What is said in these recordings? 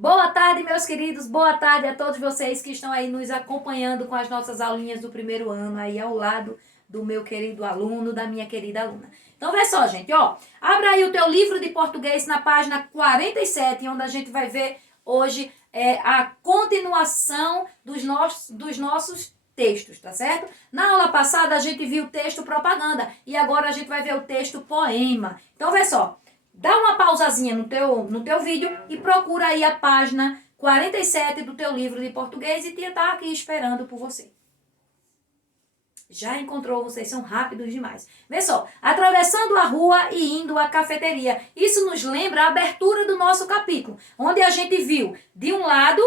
Boa tarde, meus queridos. Boa tarde a todos vocês que estão aí nos acompanhando com as nossas aulinhas do primeiro ano, aí ao lado do meu querido aluno, da minha querida aluna. Então, vê só, gente, ó. Abra aí o teu livro de português na página 47, onde a gente vai ver hoje a continuação dos nossos textos, tá certo? Na aula passada a gente viu o texto propaganda e agora a gente vai ver o texto poema. Então, vê só. Dá uma pausazinha no teu vídeo e procura aí a página 47 do teu livro de português e tia tá aqui esperando por você. Já encontrou, vocês são rápidos demais. Vê só, atravessando a rua e indo à cafeteria. Isso nos lembra a abertura do nosso capítulo, onde a gente viu, de um lado,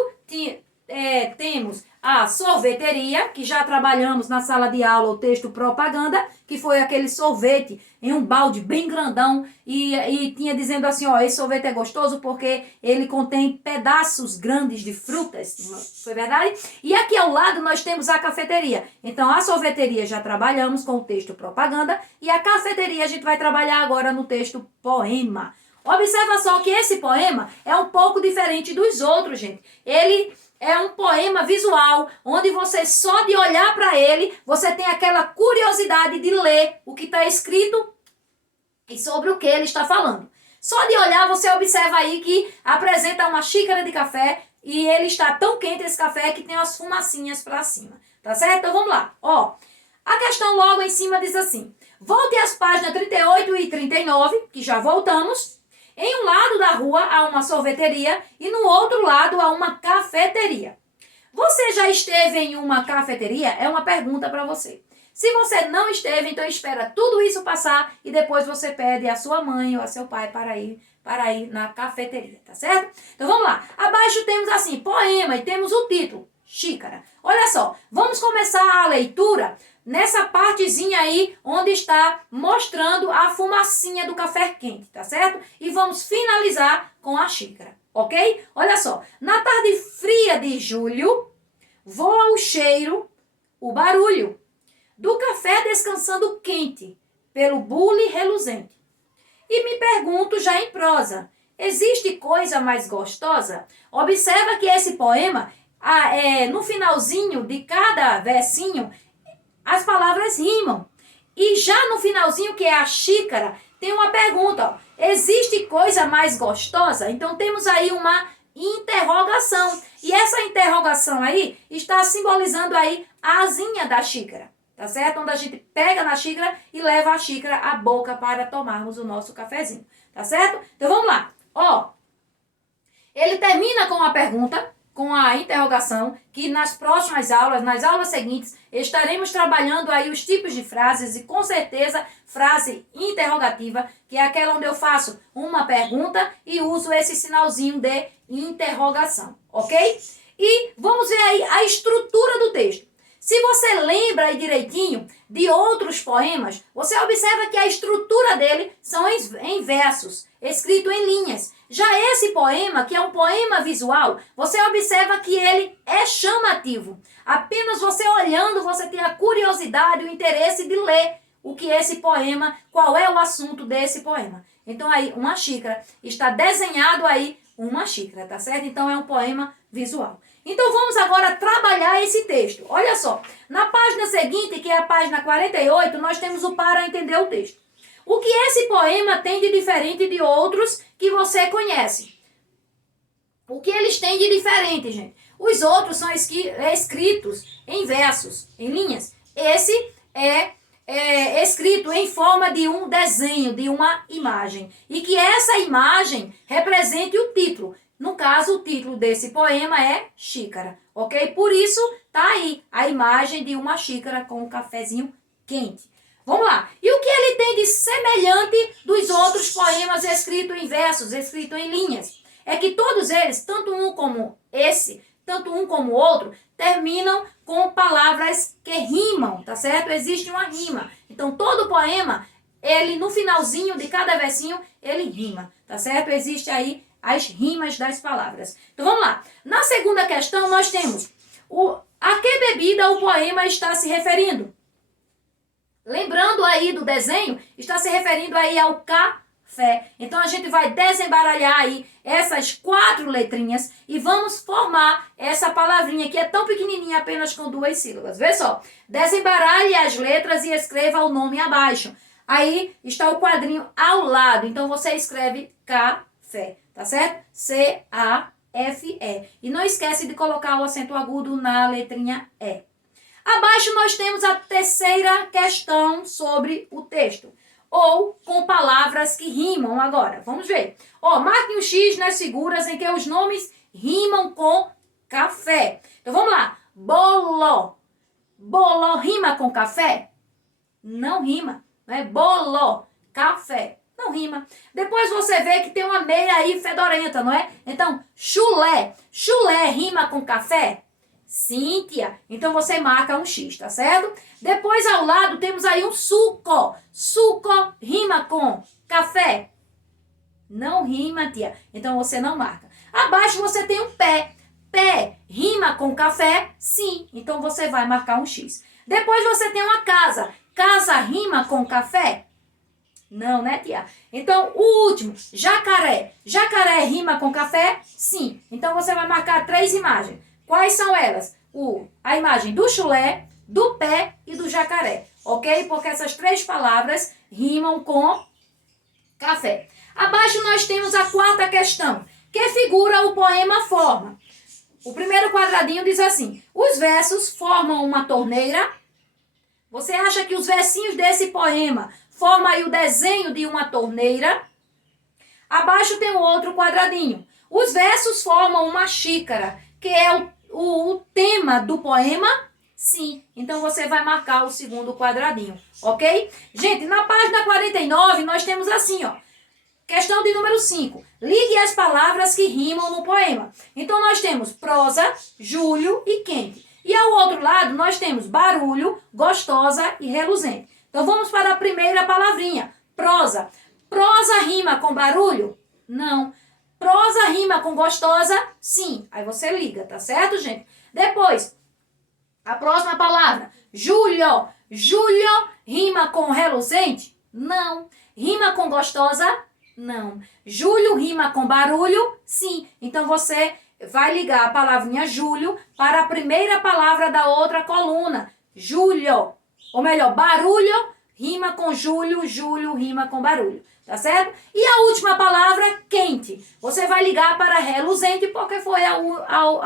temos a sorveteria, que já trabalhamos na sala de aula o texto propaganda, que foi aquele sorvete em um balde bem grandão e tinha dizendo assim, ó, esse sorvete é gostoso porque ele contém pedaços grandes de frutas, foi verdade? E aqui ao lado nós temos a cafeteria. Então a sorveteria já trabalhamos com o texto propaganda e a cafeteria a gente vai trabalhar agora no texto poema. Observa só que esse poema é um pouco diferente dos outros, gente. Ele é um poema visual, onde você só de olhar para ele, você tem aquela curiosidade de ler o que está escrito e sobre o que ele está falando. Só de olhar você observa aí que apresenta uma xícara de café e ele está tão quente esse café que tem umas fumacinhas para cima, tá certo? Então vamos lá, ó. A questão logo em cima diz assim, volte às páginas 38 e 39, que já voltamos. Em um lado da rua há uma sorveteria e no outro lado há uma cafeteria. Você já esteve em uma cafeteria? É uma pergunta para você. Se você não esteve, então espera tudo isso passar e depois você pede a sua mãe ou a seu pai para ir na cafeteria, tá certo? Então vamos lá. Abaixo temos assim, poema e temos o título, xícara. Olha só, vamos começar a leitura nessa partezinha aí onde está mostrando a fumacinha do café quente, tá certo? E vamos finalizar com a xícara, ok? Olha só, na tarde fria de julho, voa o cheiro, o barulho do café descansando quente pelo bule reluzente. E me pergunto já em prosa, existe coisa mais gostosa? Observa que esse poema, no finalzinho de cada versinho, as palavras rimam. E já no finalzinho, que é a xícara, tem uma pergunta, ó. Existe coisa mais gostosa? Então temos aí uma interrogação. E essa interrogação aí está simbolizando aí a asinha da xícara, tá certo? Onde a gente pega na xícara e leva a xícara à boca para tomarmos o nosso cafezinho, tá certo? Então vamos lá. Ó, ele termina com a pergunta, com a interrogação, que nas próximas aulas, nas aulas seguintes, estaremos trabalhando aí os tipos de frases e com certeza frase interrogativa, que é aquela onde eu faço uma pergunta e uso esse sinalzinho de interrogação, ok? E vamos ver aí a estrutura do texto. Se você lembra aí direitinho de outros poemas, você observa que a estrutura dele são em versos, escrito em linhas. Já esse poema, que é um poema visual, você observa que ele é chamativo. Apenas você olhando, você tem a curiosidade, o interesse de ler o que esse poema, qual é o assunto desse poema. Então aí, uma xícara, está desenhado aí uma xícara, tá certo? Então é um poema visual. Então vamos agora trabalhar esse texto. Olha só, na página seguinte, que é a página 48, nós temos o para entender o texto. O que esse poema tem de diferente de outros que você conhece? O que eles têm de diferente, gente? Os outros são escritos em versos, em linhas. Esse é escrito em forma de um desenho, de uma imagem. E que essa imagem represente o título. No caso, o título desse poema é Xícara, ok? Por isso, tá aí a imagem de uma xícara com um cafezinho quente. Vamos lá. E o que ele tem de semelhante dos outros poemas escritos em versos, escritos em linhas? É que todos eles, tanto um como esse, tanto um como o outro, terminam com palavras que rimam, tá certo? Existe uma rima. Então, todo poema, ele no finalzinho de cada versinho, ele rima, tá certo? Existe aí as rimas das palavras. Então, vamos lá. Na segunda questão, nós temos a que bebida o poema está se referindo? Lembrando aí do desenho, está se referindo aí ao café. Café. Então, a gente vai desembaralhar aí essas 4 letrinhas e vamos formar essa palavrinha que é tão pequenininha, apenas com 2 sílabas. Vê só. Desembaralhe as letras e escreva o nome abaixo. Aí está o quadrinho ao lado. Então, você escreve café, tá certo? C-A-F-E. E não esquece de colocar o acento agudo na letrinha E. Abaixo nós temos a terceira questão sobre o texto. Ou com palavras que rimam agora. Vamos ver. Marque um X nas figuras em que os nomes rimam com café. Então vamos lá. Boló. Boló rima com café? Não rima. Né? Boló. Café. Não rima. Depois você vê que tem uma meia aí fedorenta, não é? Então, chulé. Chulé rima com café? Sim, tia. Então você marca um X, tá certo? Depois ao lado temos aí um suco. Suco rima com café? Não rima, tia. Então você não marca. Abaixo você tem um pé. Pé rima com café? Sim. Então você vai marcar um X. Depois você tem uma casa. Casa rima com café? Não, né, tia? Então, o último, jacaré. Jacaré rima com café? Sim. Então você vai marcar 3 imagens. Quais são elas? A imagem do chulé, do pé e do jacaré. Ok? Porque essas 3 palavras rimam com café. Abaixo nós temos a 4ª questão. Que figura o poema forma? O primeiro quadradinho diz assim. Os versos formam uma torneira. Você acha que os versinhos desse poema formam aí o desenho de uma torneira? Abaixo tem o outro quadradinho. Os versos formam uma xícara, que é o tema do poema? Sim. Então, você vai marcar o segundo quadradinho, ok? Gente, na página 49, nós temos assim, questão de número 5. Ligue as palavras que rimam no poema. Então, nós temos prosa, julho e quente. E ao outro lado, nós temos barulho, gostosa e reluzente. Então, vamos para a primeira palavrinha, prosa. Prosa rima com barulho? Não. Prosa rima com gostosa? Sim. Aí você liga, tá certo, gente? Depois, a próxima palavra, julho. Julho rima com reluzente? Não. Rima com gostosa? Não. Julho rima com barulho? Sim. Então você vai ligar a palavrinha julho para a primeira palavra da outra coluna. Julho. Ou melhor, barulho rima com julho, julho rima com barulho. Tá certo? E a última palavra, quente. Você vai ligar para reluzente porque foi a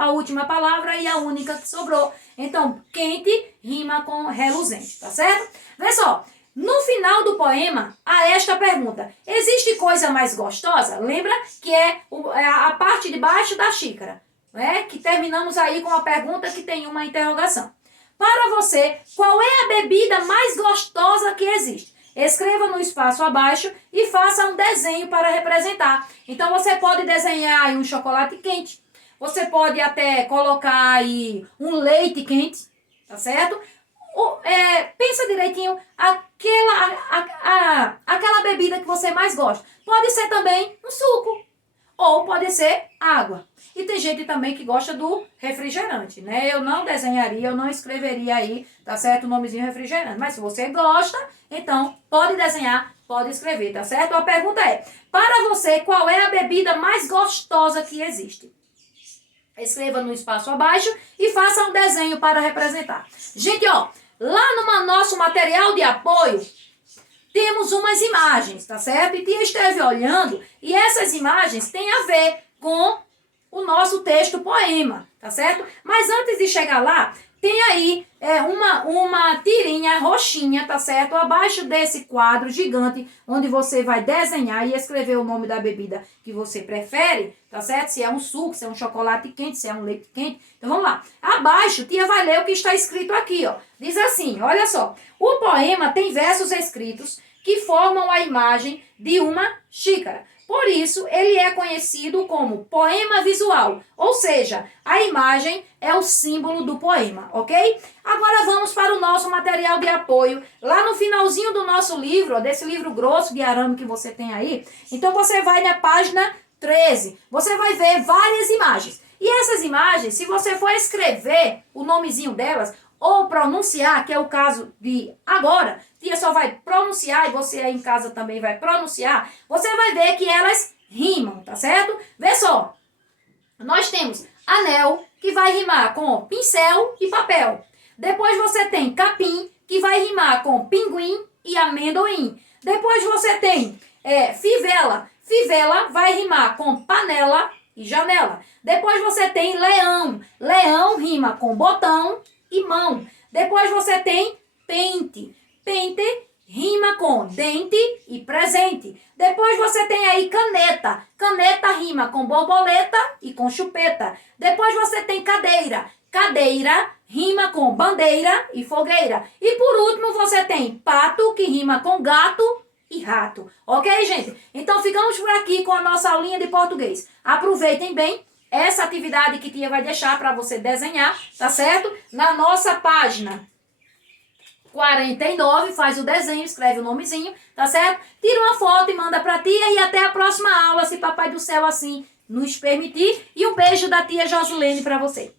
última palavra e a única que sobrou. Então, quente rima com reluzente, tá certo? Vê só, no final do poema, há esta pergunta. Existe coisa mais gostosa? Lembra que é a parte de baixo da xícara, né? Que terminamos aí com a pergunta que tem uma interrogação. Para você, qual é a bebida mais gostosa que existe? Escreva no espaço abaixo e faça um desenho para representar. Então, você pode desenhar aí um chocolate quente. Você pode até colocar aí um leite quente, tá certo? Pensa direitinho, aquela bebida que você mais gosta. Pode ser também um suco. Ou pode ser água. E tem gente também que gosta do refrigerante, né? Eu não desenharia, eu não escreveria aí, tá certo? O nomezinho refrigerante. Mas se você gosta, então pode desenhar, pode escrever, tá certo? A pergunta é, para você, qual é a bebida mais gostosa que existe? Escreva no espaço abaixo e faça um desenho para representar. Gente, lá no nosso material de apoio, temos umas imagens, tá certo? E tia esteve olhando e essas imagens têm a ver com o nosso texto poema, tá certo? Mas antes de chegar lá, tem aí uma tirinha roxinha, tá certo? Abaixo desse quadro gigante, onde você vai desenhar e escrever o nome da bebida que você prefere, tá certo? Se é um suco, se é um chocolate quente, se é um leite quente. Então vamos lá. Abaixo, tia vai ler o que está escrito aqui, Diz assim, olha só. O poema tem versos escritos que formam a imagem de uma xícara. Por isso, ele é conhecido como poema visual, ou seja, a imagem é o símbolo do poema, ok? Agora vamos para o nosso material de apoio. Lá no finalzinho do nosso livro, desse livro grosso de arame que você tem aí, então você vai na página 13, você vai ver várias imagens. E essas imagens, se você for escrever o nomezinho delas, ou pronunciar, que é o caso de agora, tia só vai pronunciar e você aí em casa também vai pronunciar, você vai ver que elas rimam, tá certo? Vê só, nós temos anel, que vai rimar com pincel e papel. Depois você tem capim, que vai rimar com pinguim e amendoim. Depois você tem fivela. Fivela vai rimar com panela e janela. Depois você tem leão. Leão rima com botão e mão. Depois você tem pente. Pente rima com dente e presente. Depois você tem aí caneta. Caneta rima com borboleta e com chupeta. Depois você tem cadeira. Cadeira rima com bandeira e fogueira. E por último você tem pato, que rima com gato e rato. Ok, gente? Então ficamos por aqui com a nossa aulinha de português. Aproveitem bem essa atividade que tia vai deixar para você desenhar, tá certo? Na nossa página 49, faz o desenho, escreve o nomezinho, tá certo? Tira uma foto e manda pra tia e até a próxima aula, se Papai do Céu assim nos permitir. E um beijo da tia Josilene pra você.